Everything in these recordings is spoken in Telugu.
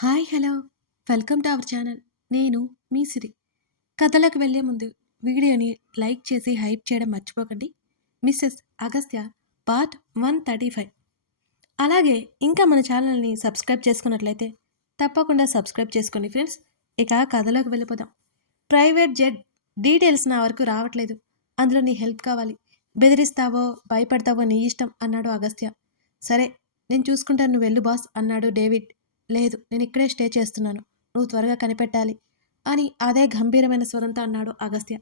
Hi hello welcome to our channel. నేను మీ సిరి. కథలోకి వెళ్ళే ముందు వీడియోని లైక్ చేసి హైప్ చేయడం మర్చిపోకండి. Mrs Agastya part 135. అలాగే ఇంకా మన ఛానల్ని సబ్స్క్రైబ్ చేసుకున్నట్లయితే తప్పకుండా సబ్స్క్రైబ్ చేసుకోండి ఫ్రెండ్స్. ఇక కథలోకి వెళ్ళిపోదాం. ప్రైవేట్ జెట్ డీటెయిల్స్ నా వరకు రావట్లేదు. అందులో నీ హెల్ప్ కావాలి. బెదిరిస్తావో భయపడతావో నీ ఇష్టం అన్నాడు అగస్త్య. సరే నేను చూసుకుంటాను, నువ్వు వెళ్ళు బాస్ అన్నాడు డేవిడ్. లేదు, నేను ఇక్కడే స్టే చేస్తున్నాను, నువ్వు త్వరగా కనిపెట్టాలి అని అదే గంభీరమైన స్వరంతో అన్నాడు అగస్త్య.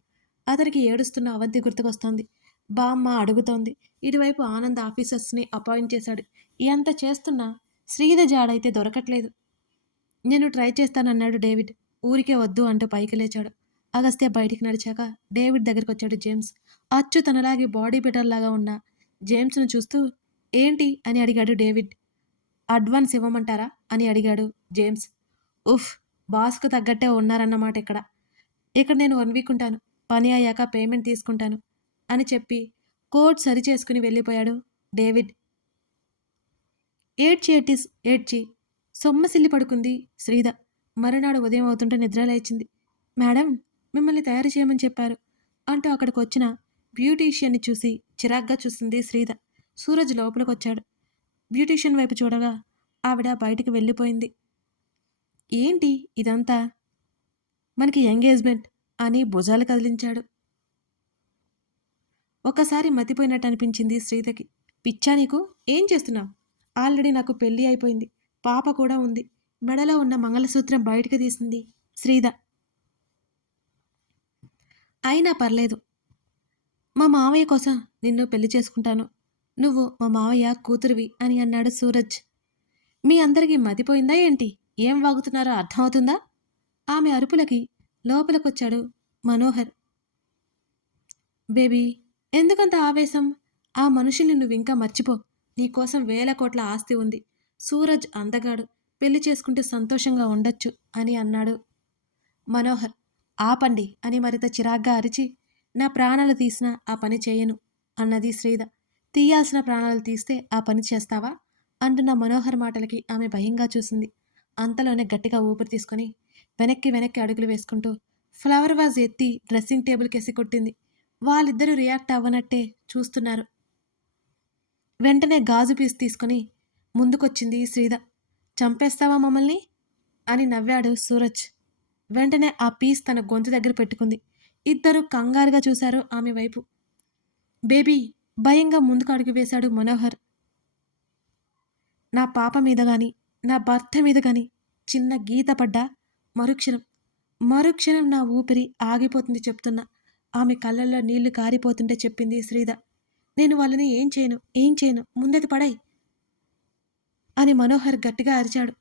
అతనికి ఏడుస్తున్న అవంతి గుర్తుకొస్తోంది. బామ్మ అడుగుతోంది. ఇటువైపు ఆనంద్ ఆఫీసర్స్ని అపాయింట్ చేశాడు. ఎంత చేస్తున్నా శ్రీధ జాడైతే దొరకట్లేదు. నేను ట్రై చేస్తానన్నాడు డేవిడ్. ఊరికే వద్దు అంటూ పైకి లేచాడు. అగస్త్య బయటికి నడిచాక డేవిడ్ దగ్గరికి వచ్చాడు జేమ్స్. అచ్చు తనలాగే బాడీ బిల్డర్ లాగా ఉన్న జేమ్స్ను చూస్తూ ఏంటి అని అడిగాడు డేవిడ్. అడ్వాన్స్ ఇవ్వమంటారా అని అడిగాడు జేమ్స్. ఉఫ్, బాస్కు తగ్గట్టే ఉన్నారన్నమాట. ఇక్కడ నేను 1 వీక్ ఉంటాను, పని అయ్యాక పేమెంట్ తీసుకుంటాను అని చెప్పి కోట్ సరి చేసుకుని వెళ్ళిపోయాడు డేవిడ్. ఏడ్చి సొమ్మసిల్లి పడుకుంది శ్రీధ. మరునాడు ఉదయం అవుతుంటే నిద్ర లేచింది. మేడం, మిమ్మల్ని తయారు చేయమని చెప్పారు అంటూ అక్కడికి వచ్చిన బ్యూటీషియన్ని చూసి చిరాగ్గా చూసింది శ్రీధ. సూరజ్ లోపలికొచ్చాడు. బ్యూటీషియన్ వైపు చూడగా ఆవిడ బయటికి వెళ్ళిపోయింది. ఏంటి ఇదంతా? మనకి ఎంగేజ్మెంట్ అని భుజాలు కదిలించాడు. ఒకసారి మతిపోయినట్టు అనిపించింది శ్రీధకి. పిచ్చా నీకు? ఏం చేస్తున్నావు? ఆల్రెడీ నాకు పెళ్ళి అయిపోయింది, పాప కూడా ఉంది. మెడలో ఉన్న మంగళసూత్రం బయటికి తీసింది శ్రీధ. అయినా పర్లేదు, మా మావయ్య కోసం నిన్ను పెళ్లి చేసుకుంటాను, నువ్వు మా మావయ్య కూతురువి అని అన్నాడు సూరజ్. మీ అందరికీ మతిపోయిందా ఏంటి? ఏం వాగుతున్నారో అర్థమవుతుందా? ఆమె అరుపులకి లోపలికొచ్చాడు మనోహర్. బేబీ, ఎందుకంత ఆవేశం? ఆ మనుషుల్ని నువ్వింకా మర్చిపో. నీకోసం 1000 కోట్ల ఆస్తి ఉంది. సూరజ్ అందగాడు, పెళ్లి చేసుకుంటే సంతోషంగా ఉండొచ్చు అని అన్నాడు మనోహర్. ఆపండి అని మరింత చిరాగ్గా అరిచి, నా ప్రాణాలు తీసినా ఆ పని చేయను అన్నది శ్రీధ. తీయాల్సిన ప్రాణాలు తీస్తే ఆ పని చేస్తావా అంటున్న మనోహర్ మాటలకి ఆమె భయంగా చూసింది. అంతలోనే గట్టిగా ఊపిరి తీసుకొని వెనక్కి అడుగులు వేసుకుంటూ ఫ్లవర్ వాజ్ ఎత్తి డ్రెస్సింగ్ టేబుల్కేసి కొట్టింది. వాళ్ళిద్దరూ రియాక్ట్ అవ్వనట్టే చూస్తున్నారు. వెంటనే గాజు పీస్ తీసుకొని ముందుకొచ్చింది శ్రీధ. చంపేస్తావా మమ్మల్ని అని నవ్వాడు సూరజ్. వెంటనే ఆ పీస్ తన గొంతు దగ్గర పెట్టుకుంది. ఇద్దరు కంగారుగా చూశారు ఆమె వైపు. బేబీ, భయంగా ముందుకు అడుగు వేశాడు మనోహర్. నా పాప మీద గాని నా భర్త మీద గాని చిన్న గీత పడ్డా మరుక్షణం నా ఊపిరి ఆగిపోతుంది చెప్తున్నా. ఆమె కళ్ళల్లో నీళ్లు కారిపోతుంటే చెప్పింది శ్రీధ. నేను వాళ్ళని ఏం చేయను, ముందది పడాయి అని మనోహర్ గట్టిగా అరిచాడు.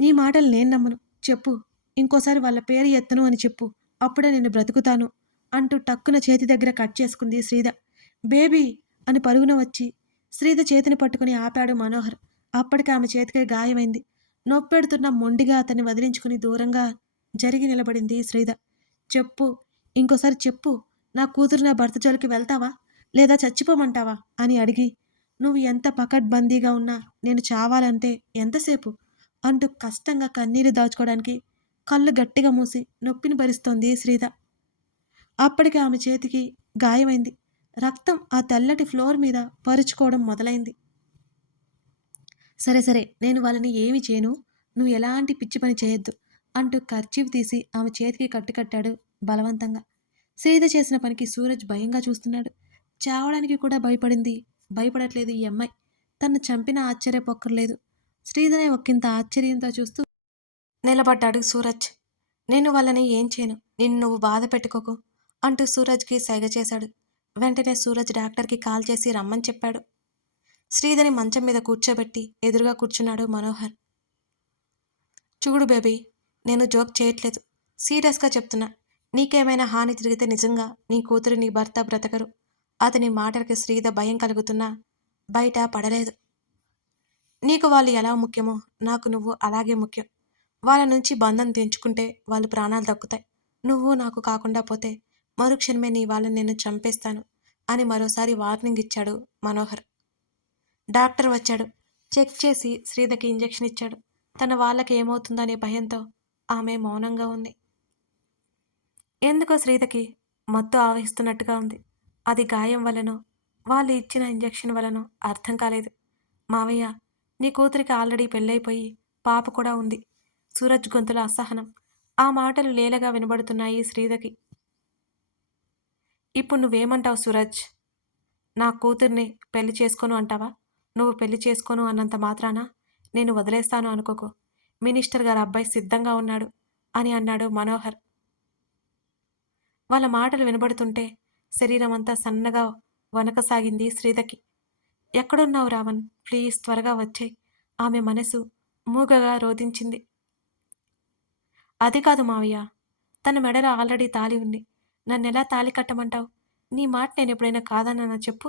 నీ మాటలు నేను నమ్మను, చెప్పు, ఇంకోసారి వాళ్ళ పేరు ఎత్తను అని చెప్పు, అప్పుడే నేను బ్రతుకుతాను అంటూ టక్కున చేతి దగ్గర కట్ చేసుకుంది శ్రీధ. బేబీ అని పరుగున వచ్చి శ్రీధ చేతిని పట్టుకుని ఆపాడు మనోహర్. అప్పటికి ఆమె చేతికి గాయమైంది. నొప్పెడుతున్న మొండిగా అతన్ని వదిలించుకుని దూరంగా జరిగి నిలబడింది శ్రీధ. చెప్పు, ఇంకోసారి చెప్పు, నా కూతురు నా భర్త జోలికి వెళ్తావా లేదా చచ్చిపోమంటావా అని అడిగి, నువ్వు ఎంత పకడ్బందీగా ఉన్నా నేను చావాలంటే ఎంతసేపు అంటూ కష్టంగా కన్నీరు దాచుకోవడానికి కళ్ళు గట్టిగా మూసి నొప్పిని భరిస్తోంది శ్రీధ. అప్పటికి ఆమె చేతికి గాయమైంది. రక్తం ఆ తెల్లటి ఫ్లోర్ మీద పరుచుకోవడం మొదలైంది. సరే నేను వాళ్ళని ఏమి చేయను, నువ్వు ఎలాంటి పిచ్చి పని చేయొద్దు అంటూ కర్చీఫ్ తీసి ఆమె చేతికి కట్టుకట్టాడు బలవంతంగా. శ్రీధ చేసిన పనికి సూరజ్ భయంగా చూస్తున్నాడు. చావడానికి కూడా భయపడట్లేదు ఈ అమ్మాయి. తను చంపిన ఆశ్చర్యపోక్కర్లేదు. శ్రీధనే ఒక్కింత ఆశ్చర్యంతో చూస్తూ నిలబడ్డాడు సూరజ్. నేను వాళ్ళని ఏం చేయను, నిన్ను నువ్వు బాధ పెట్టుకోకు అంటూ సూరజ్కి సైగ చేశాడు. వెంటనే సూరజ్ డాక్టర్కి కాల్ చేసి రమ్మని చెప్పాడు. శ్రీధని మంచం మీద కూర్చోబెట్టి ఎదురుగా కూర్చున్నాడు మనోహర్. చూడు బేబీ, నేను జోక్ చేయట్లేదు, సీరియస్గా చెప్తున్నా. నీకేమైనా హాని తిరిగితే నిజంగా నీ కూతురు నీ భర్త బ్రతకరు. అతని మాటలకి శ్రీధ భయం కలుగుతున్నా బయట పడలేదు. నీకు వాళ్ళు ఎలా ముఖ్యమో నాకు నువ్వు అలాగే ముఖ్యం. వాళ్ళ నుంచి బంధం తెంచుకుంటే వాళ్ళు ప్రాణాలు దక్కుతాయి. నువ్వు నాకు కాకుండా పోతే మరుక్షణమే నీ వాళ్ళని నేను చంపేస్తాను అని మరోసారి వార్నింగ్ ఇచ్చాడు మనోహర్. డాక్టర్ వచ్చాడు. చెక్ చేసి శ్రీధకి ఇంజెక్షన్ ఇచ్చాడు. తన వాళ్ళకి ఏమవుతుందనే భయంతో ఆమె మౌనంగా ఉంది. ఎందుకో శ్రీతకి మత్తు ఆవహిస్తున్నట్టుగా ఉంది. అది గాయం వల్లనో, వాళ్ళు ఇచ్చిన ఇంజెక్షన్ వల్లనో అర్థం కాలేదు. మావయ్య, నీ కూతురికి ఆల్రెడీ పెళ్ళైపోయి పాప కూడా ఉంది. సూరజ్ గొంతులో అసహనం. ఆ మాటలు లీలగా వినబడుతున్నాయి శ్రీతకి. ఇప్పుడు నువ్వేమంటావు సూరజ్? నా కూతుర్ని పెళ్లి చేసుకోను అంటావా? నువ్వు పెళ్లి చేసుకోను అన్నంత మాత్రాన నేను వదిలేస్తాను అనుకోకు. మినిస్టర్ గారి అబ్బాయి సిద్ధంగా ఉన్నాడు అని అన్నాడు మనోహర్. వాళ్ళ మాటలు వినబడుతుంటే శరీరమంతా సన్నగా వనకసాగింది శ్రీతకి. ఎక్కడున్నావు రావణ్? ప్లీజ్ త్వరగా వచ్చేయ్. ఆమె మనసు మూగగా రోదించింది. అది కాదు మావయ్య. తన మెడలో ఆల్రెడీ తాళి ఉంది. నన్నెలా తాళి కట్టమంటావు? నీ మాట నేనెప్పుడైనా కాదన్నానా చెప్పు?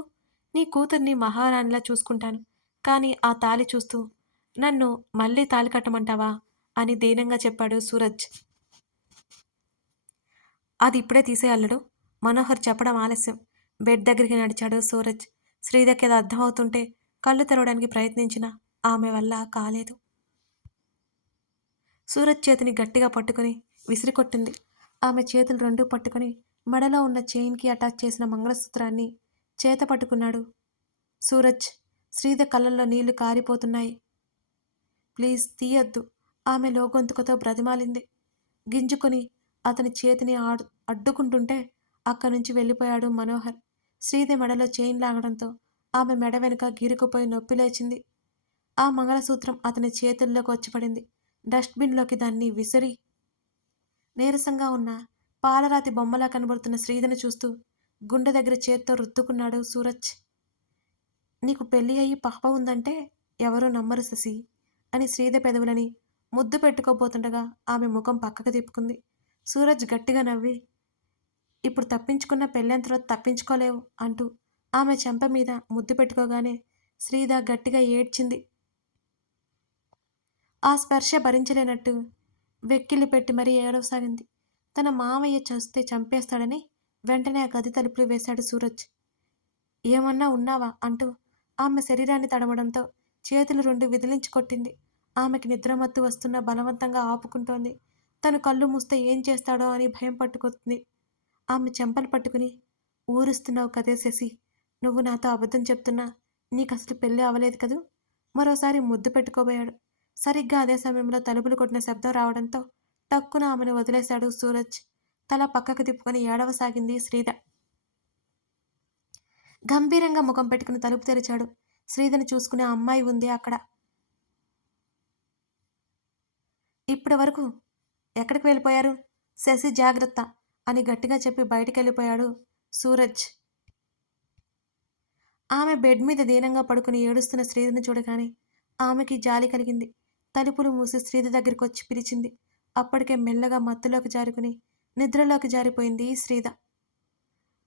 నీ కూతుర్ని మహారాణిలా చూసుకుంటాను. కానీ ఆ తాళి చూస్తూ నన్ను మళ్ళీ తాళి కట్టమంటావా? అని దీనంగా చెప్పాడు సూరజ్. అది ఇప్పుడే తీసేయ్ అల్లుడు. మనోహర్ చెప్పడం ఆలస్యం. బెడ్ దగ్గరికి నడిచాడు సూరజ్. శ్రీధర్కి అది అర్థమవుతుంటే కళ్ళు తెరవడానికి ప్రయత్నించినా ఆమె వల్ల కాలేదు. సూరజ్ చేతిని గట్టిగా పట్టుకుని విసిరికొట్టింది. ఆమె చేతులు రెండూ పట్టుకుని మెడలో ఉన్న చైన్కి అటాచ్ చేసిన మంగళసూత్రాన్ని చేత పట్టుకున్నాడు సూరజ్. శ్రీధర్ కళ్ళల్లో నీళ్లు కారిపోతున్నాయి. ప్లీజ్ తీయొద్దు, ఆమె లోగొంతుకతో బ్రతిమాలింది. గింజుకొని అతని చేతిని అడ్డుకుంటుంటే అక్కడి నుంచి వెళ్ళిపోయాడు మనోహర్. శ్రీధర్ మెడలో చైన్ లాగడంతో ఆమె మెడ వెనుక గీరుకుపోయి నొప్పి లేచింది. ఆ మంగళసూత్రం అతని చేతుల్లోకి వచ్చి పడింది. డస్ట్బిన్లోకి దాన్ని విసిరి నీరసంగా ఉన్న పాలరాతి బొమ్మలా కనబడుతున్న శ్రీధర్ని చూస్తూ గుండె దగ్గర చేత్తో రుద్దుకున్నాడు సూరజ్. నీకు పెళ్ళి అయ్యి పాప ఉందంటే ఎవరూ నమ్మరు శశి అని శ్రీధర్ పెదవులని ముద్దు పెట్టుకోబోతుండగా ఆమె ముఖం పక్కకు తిప్పుకుంది. సూరజ్ గట్టిగా నవ్వి, ఇప్పుడు తప్పించుకున్న పెళ్ళైన తర్వాత తప్పించుకోలేవు అంటూ ఆమె చెంప మీద ముద్దు పెట్టుకోగానే శ్రీధ గట్టిగా ఏడ్చింది. ఆ స్పర్శ భరించలేనట్టు వెక్కిళ్ళు పెట్టి మరీ ఏడవసాగింది. తన మామయ్య చూస్తే చంపేస్తాడని వెంటనే ఆ గది తలుపులు వేశాడు సూరజ్. ఏమన్నా ఉన్నావా అంటూ ఆమె శరీరాన్ని తడమడంతో చేతులు రెండు విదిలించి కొట్టింది. ఆమెకి నిద్రమత్తు వస్తున్న బలవంతంగా ఆపుకుంటోంది. తను కళ్ళు మూస్తే ఏం చేస్తాడో అని భయం పట్టుకొస్తుంది. ఆమె చెంపలు పట్టుకుని, ఊరుస్తున్నావు కదే శశి, నువ్వు నాతో అబద్ధం చెప్తున్నా నీకసలు పెళ్ళి అవ్వలేదు కదూ. మరోసారి ముద్దు పెట్టుకోబోయాడు. సరిగ్గా అదే సమయంలో తలుపులు కొట్టిన శబ్దం రావడంతో టక్కున ఆమెను వదిలేశాడు సూరజ్. తల పక్కకు తిప్పుకొని ఏడవసాగింది శ్రీధ. గంభీరంగా ముఖం పెట్టుకుని తలుపు తెరిచాడు. శ్రీధని చూసుకునే అమ్మాయి ఉంది అక్కడ. ఇప్పటి వరకు ఎక్కడికి వెళ్ళిపోయారు? శశి జాగ్రత్త అని గట్టిగా చెప్పి బయటికెళ్ళిపోయాడు సూరజ్. ఆమె బెడ్ మీద దీనంగా పడుకుని ఏడుస్తున్న శ్రీధని చూడగానే ఆమెకి జాలి కలిగింది. తలుపులు మూసి శ్రీధ దగ్గరికి వచ్చి పిలిచింది. అప్పటికే మెల్లగా మత్తులోకి జారుకుని నిద్రలోకి జారిపోయింది శ్రీధ.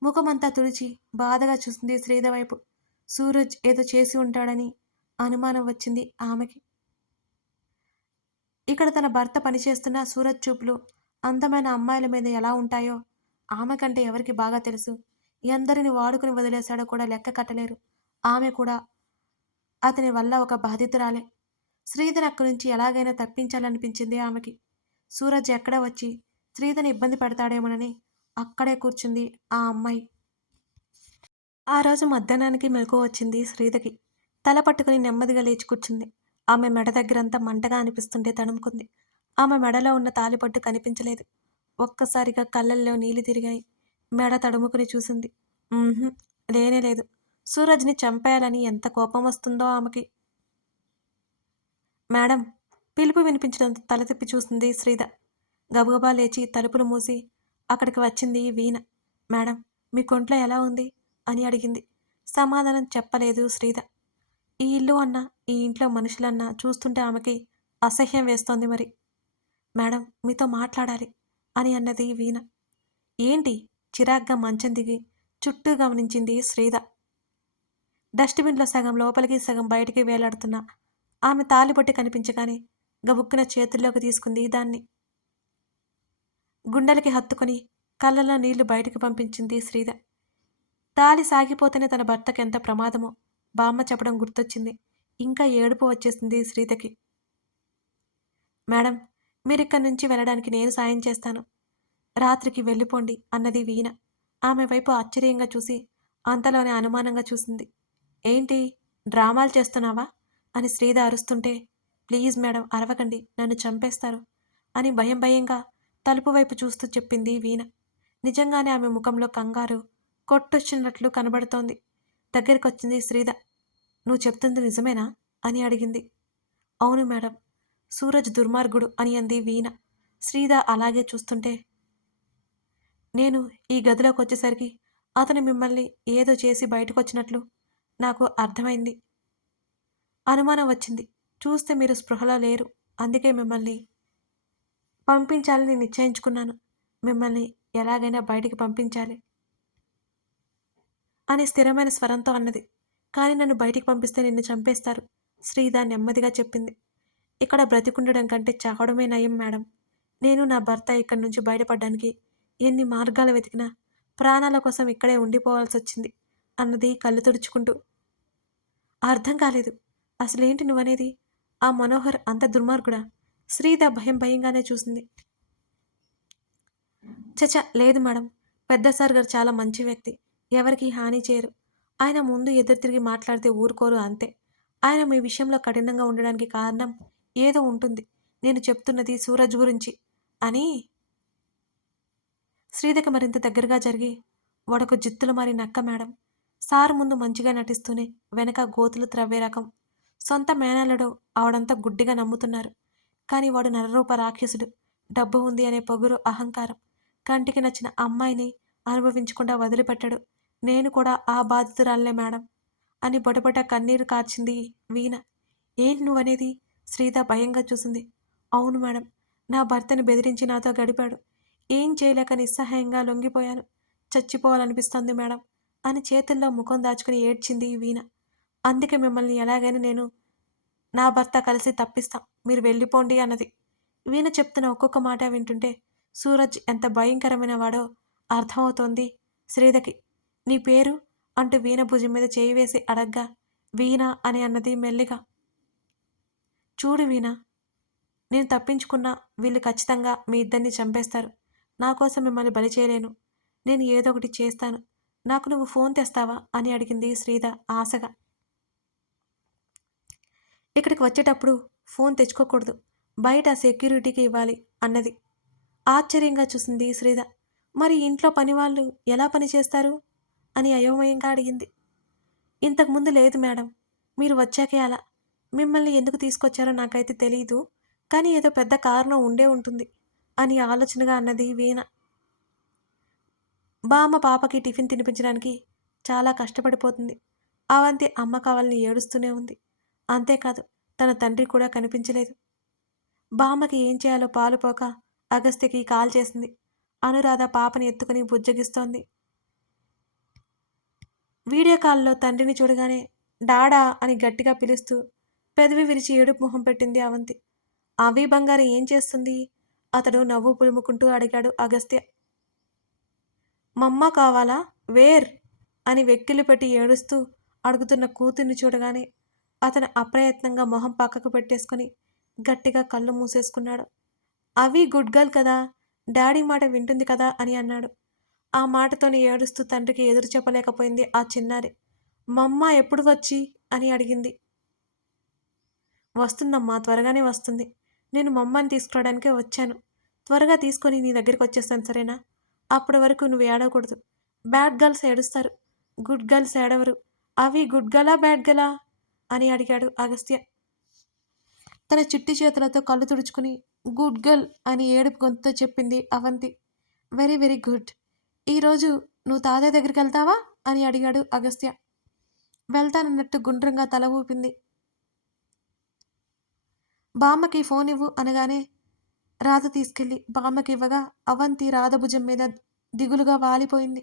ముఖమంతా తుడిచి బాధగా చూసింది శ్రీధ వైపు. సూరజ్ ఏదో చేసి ఉంటాడని అనుమానం వచ్చింది ఆమెకి. ఇక్కడ తన భర్త పనిచేస్తున్న సూరజ్ చూపులు అందమైన అమ్మాయిల మీద ఎలా ఉంటాయో ఆమెకంటే ఎవరికి బాగా తెలుసు. ఎందరిని వాడుకుని వదిలేశాడో కూడా లెక్క కట్టలేరు. ఆమె కూడా అతని వల్ల ఒక బాధితురాలే. శ్రీధర్ అక్కడి నుంచి ఎలాగైనా తప్పించాలనిపించింది ఆమెకి. సూరజ్ ఎక్కడ వచ్చి శ్రీధర్ని ఇబ్బంది పెడతాడేమోనని అక్కడే కూర్చుంది ఆ అమ్మాయి. ఆ రోజు మధ్యాహ్నానికి మెలకువ వచ్చింది శ్రీధకి. తల పట్టుకుని నెమ్మదిగా లేచి కూర్చుంది. ఆమె మెడ దగ్గరంతా మంటగా అనిపిస్తుంటే తడుముకుంది. ఆమె మెడలో ఉన్న తాలిపట్టు కనిపించలేదు. ఒక్కసారిగా కళ్ళల్లో నీళ్లు తిరిగాయి. మెడ తడుముకుని చూసింది. లేనేలేదు. సూరజ్ని చంపేయాలని ఎంత కోపం వస్తుందో ఆమెకి. మేడం, పిలుపు వినిపించడంతో తల తిప్పి చూసింది శ్రీధ. గబగబా లేచి తలుపులు మూసి అక్కడికి వచ్చింది వీణ. మేడం, మీ కొంట్లో ఎలా ఉంది అని అడిగింది. సమాధానం చెప్పలేదు శ్రీధ. ఈ ఇల్లు అన్నా, ఈ ఇంట్లో మనుషులన్నా చూస్తుంటే ఆమెకి అసహ్యం వేస్తోంది మరి. మేడం, మీతో మాట్లాడాలి అని అన్నది వీణ. ఏంటి? చిరాగ్గా మంచం దిగి చుట్టూ గమనించింది శ్రీధ. డస్ట్బిన్లో సగం లోపలికి సగం బయటికి వేలాడుతున్న ఆమె తాలిబొట్టి కనిపించగానే గబుక్కున చేతుల్లోకి తీసుకుంది దాన్ని. గుండెలకి హత్తుకొని కళ్ళల్లో నీళ్లు బయటికి పంపించింది శ్రీధ. తాలి సాగిపోతేనే తన భర్తకి ఎంత ప్రమాదమో బామ్మ చెప్పడం గుర్తొచ్చింది. ఇంకా ఏడుపు వచ్చేసింది శ్రీధకి. మేడం, మీరిక్కడి నుంచి వెళ్ళడానికి నేను సాయం చేస్తాను. రాత్రికి వెళ్ళిపోండి అన్నది వీణ. ఆమె వైపు ఆశ్చర్యంగా చూసి అంతలోనే అనుమానంగా చూసింది. ఏంటి, డ్రామాలు చేస్తున్నావా అని శ్రీధ అరుస్తుంటే, ప్లీజ్ మేడం అరవకండి, నన్ను చంపేస్తారు అని భయం భయంగా తలుపు వైపు చూస్తూ చెప్పింది వీణ. నిజంగానే ఆమె ముఖంలో కంగారు కొట్టొచ్చినట్లు కనబడుతోంది. దగ్గరికొచ్చింది శ్రీధ. నువ్వు చెప్తుంది నిజమేనా అని అడిగింది. అవును మేడం, సూరజ్ దుర్మార్గుడు అని అంది వీణ. శ్రీధ అలాగే చూస్తుంటే, నేను ఈ గదిలోకి వచ్చేసరికి అతను మిమ్మల్ని ఏదో చేసి బయటకొచ్చినట్లు నాకు అర్థమైంది. అనుమానం వచ్చింది. చూస్తే మీరు స్పృహలో లేరు. అందుకే మిమ్మల్ని పంపించాలని నిశ్చయించుకున్నాను. మిమ్మల్ని ఎలాగైనా బయటికి పంపించాలి అని స్థిరమైన స్వరంతో అన్నది. కానీ నన్ను బయటికి పంపిస్తే నిన్ను చంపేస్తారు, శ్రీధ నెమ్మదిగా చెప్పింది. ఇక్కడ బ్రతికుండడం కంటే చావడమే నయం మేడం. నేను నా భర్త ఇక్కడి నుంచి బయటపడడానికి ఎన్ని మార్గాలు వెతికినా ప్రాణాల కోసం ఇక్కడే ఉండిపోవాల్సొచ్చింది అన్నది కళ్ళు తుడుచుకుంటూ. అర్థం కాలేదు. అసలేంటి నువ్వనేది? ఆ మనోహర్ అంత దుర్మార్గుడా? శ్రీధ భయం భయంగానే చూసింది. చచ లేదు మేడం. పెద్ద సార్ గారు చాలా మంచి వ్యక్తి. ఎవరికీ హాని చేయరు. ఆయన ముందు ఎదురు తిరిగి మాట్లాడితే ఊరుకోరు అంతే. ఆయన మీ విషయంలో కఠినంగా ఉండడానికి కారణం ఏదో ఉంటుంది. నేను చెప్తున్నది సూరజ్ గురించి అని శ్రీధకి మరింత దగ్గరగా జరిగి, వాడొక జిత్తులు మారి నక్క మేడం. సార్ ముందు మంచిగా నటిస్తూనే వెనక గోతులు త్రవ్వే రకం. సొంత మేనల్లుడు ఆవిడంతా గుడ్డిగా నమ్ముతున్నారు. కానీ వాడు నరరూప రాక్షసుడు. డబ్బు ఉంది అనే పొగురు, అహంకారం. కంటికి నచ్చిన అమ్మాయిని అనుభవించకుండా వదిలిపెట్టాడు. నేను కూడా ఆ బాధితురాలనే మేడం అని బొటబొట కన్నీరు కార్చింది వీణ. ఏంటి నువ్వనేది? శ్రీధ భయంగా చూసింది. అవును మేడం, నా భర్తని బెదిరించి నాతో గడిపాడు. ఏం చేయలేక నిస్సహాయంగా లొంగిపోయాను. చచ్చిపోవాలనిపిస్తోంది మేడం అని చేతుల్లో ముఖం దాచుకుని ఏడ్చింది వీణ. అందుకే మిమ్మల్ని ఎలాగైనా నేను నా భర్త కలిసి తప్పిస్తాం, మీరు వెళ్ళిపోండి అన్నది. వీణ చెప్తున్న ఒక్కొక్క మాట వింటుంటే సూరజ్ ఎంత భయంకరమైన వాడో అర్థమవుతోంది శ్రీధకి. నీ పేరు అంటూ వీణ భుజం మీద చేయి వేసి అడగ్గా వీణ అని అన్నది మెల్లిగా. చూడు వీణ, నేను తప్పించుకున్నా వీళ్ళు ఖచ్చితంగా మీ ఇద్దరిని చంపేస్తారు. నా కోసం మిమ్మల్ని బలి చేయలేను. నేను ఏదో ఒకటి చేస్తాను. నాకు నువ్వు ఫోన్ తెస్తావా అని అడిగింది శ్రీధ ఆశగా. ఇక్కడికి వచ్చేటప్పుడు ఫోన్ తెచ్చుకోకూడదు, బయట సెక్యూరిటీకి ఇవ్వాలి అన్నది. ఆశ్చర్యంగా చూసింది శ్రీధ. మరి ఇంట్లో పనివాళ్ళు ఎలా పని చేస్తారు అని అయోమయంగా అడిగింది. ఇంతకుముందు లేదు మేడం, మీరు వచ్చాకే అలా. మిమ్మల్ని ఎందుకు తీసుకొచ్చారో నాకైతే తెలీదు, కానీ ఏదో పెద్ద కారణం ఉండే ఉంటుంది అని ఆలోచనగా అన్నది వీణ. బామ్మ పాపకి టిఫిన్ తినిపించడానికి చాలా కష్టపడిపోతుంది. అవంతి అమ్మ కావాలని ఏడుస్తూనే ఉంది. అంతేకాదు, తన తండ్రి కూడా కనిపించలేదు. బామ్మకి ఏం చేయాలో పాలుపోక అగస్త్యకి కాల్ చేసింది. అనురాధ పాపని ఎత్తుకుని బుజ్జగిస్తోంది. వీడియో కాల్లో తండ్రిని చూడగానే డాడా అని గట్టిగా పిలుస్తూ పెదవి విరిచి ఏడుపు మొహం పెట్టింది అవంతి. అవి బంగారు ఏం చేస్తుంది? అతడు నవ్వు పులుముకుంటూ అడిగాడు అగస్త్య. మమ్మ కావాలా? వేర్ అని వెక్కిలి పెట్టి ఏడుస్తూ అడుగుతున్న కూతుర్ని చూడగానే అతను అప్రయత్నంగా మొహం పక్కకు పెట్టేసుకుని గట్టిగా కళ్ళు మూసేసుకున్నాడు. అవి గుడ్ గర్ల్ కదా, డాడీ మాట వింటుంది కదా అని అన్నాడు. ఆ మాటతోనే ఏడుస్తూ తండ్రికి ఎదురు చెప్పలేకపోయింది ఆ చిన్నారి. మమ్మ ఎప్పుడు వచ్చి అని అడిగింది. వస్తుందమ్మా, త్వరగానే వస్తుంది. నేను మమ్మని తీసుకురావడానికే వచ్చాను. త్వరగా తీసుకొని నీ దగ్గరికి వచ్చేస్తాను, సరేనా? అప్పటి వరకు నువ్వు ఏడవకూడదు. బ్యాడ్ గర్ల్స్ ఏడుస్తారు, గుడ్ గర్ల్స్ ఏడవరు. అవి గుడ్ గలా బ్యాడ్ గలా అని అడిగాడు అగస్త్య. తన చిట్టి చేతులతో కళ్ళు తుడుచుకుని గుడ్ గర్ల్ అని ఏడుపు గొంతుతో చెప్పింది అవంతి. Very very good. ఈరోజు నువ్వు తాతయ్య దగ్గరికి వెళ్తావా అని అడిగాడు అగస్త్య. వెళ్తానన్నట్టు గుండ్రంగా తల ఊపింది. బామ్మకి ఫోన్ ఇవ్వు అనగానే రాధ తీసుకెళ్ళి బామ్మకి ఇవ్వగా అవంతి రాధ భుజం మీద దిగులుగా వాలిపోయింది.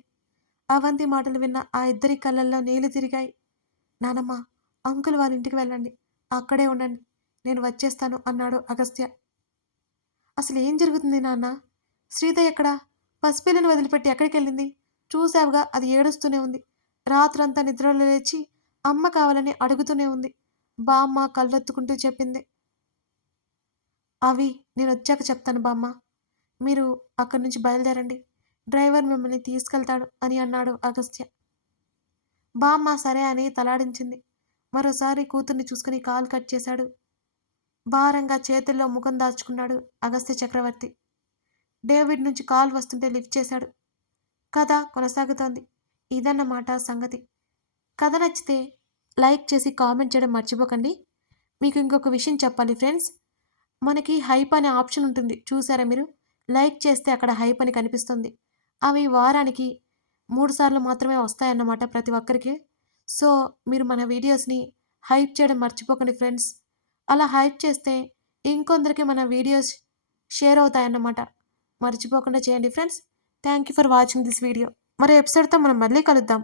అవంతి మాటలు విన్న ఆ ఇద్దరి కళ్ళల్లో నీళ్లు తిరిగాయి. నానమ్మ, అంకుల్ వాళ్ళ ఇంటికి వెళ్ళండి, అక్కడే ఉండండి, నేను వచ్చేస్తాను అన్నాడు అగస్త్య. అసలు ఏం జరుగుతుంది నాన్న? శ్రీత ఎక్కడా? పసిపిల్లని వదిలిపెట్టి ఎక్కడికి వెళ్ళింది? చూసావుగా, అది ఏడుస్తూనే ఉంది. రాత్రంతా నిద్రలో లేచి అమ్మ కావాలని అడుగుతూనే ఉంది, బామ్మ కళ్ళొత్తుకుంటూ చెప్పింది. అవి నేనొచ్చాక చెప్తాను బామ్మ. మీరు అక్కడి నుంచి బయలుదేరండి. డ్రైవర్ మిమ్మల్ని తీసుకెళ్తాడు అని అన్నాడు అగస్త్య. బామ్మ సరే అని తలాడించింది. మరోసారి కూతుర్ని చూసుకుని కాల్ కట్ చేశాడు. భారంగా చేతుల్లో ముఖం దాచుకున్నాడు అగస్త్య చక్రవర్తి. డేవిడ్ నుంచి కాల్ వస్తుంటే లిఫ్ట్ చేశాడు. కథ కొనసాగుతోంది. ఇదన్నమాట సంగతి. కథ నచ్చితే లైక్ చేసి కామెంట్ చేయడం మర్చిపోకండి. మీకు ఇంకొక విషయం చెప్పాలి ఫ్రెండ్స్. మనకి హైప్ అనే ఆప్షన్ ఉంటుంది చూసారా మీరు? లైక్ చేస్తే అక్కడ హైప్ అని కనిపిస్తుంది. అవి వారానికి 3 సార్లు మాత్రమే వస్తాయన్నమాట ప్రతి ఒక్కరికి. సో, మీరు మన వీడియోస్‌ని హైప్ చేయడం మర్చిపోకండి ఫ్రెండ్స్. అలా హైప్ చేస్తే ఇంకొందరికి మన వీడియోస్ షేర్ అవుతాయన్నమాట. మర్చిపోకుండా చేయండి friends. Thank you for watching this video. మరో ఎపిసోడ్‌తో మనం మళ్ళీ కలుద్దాం.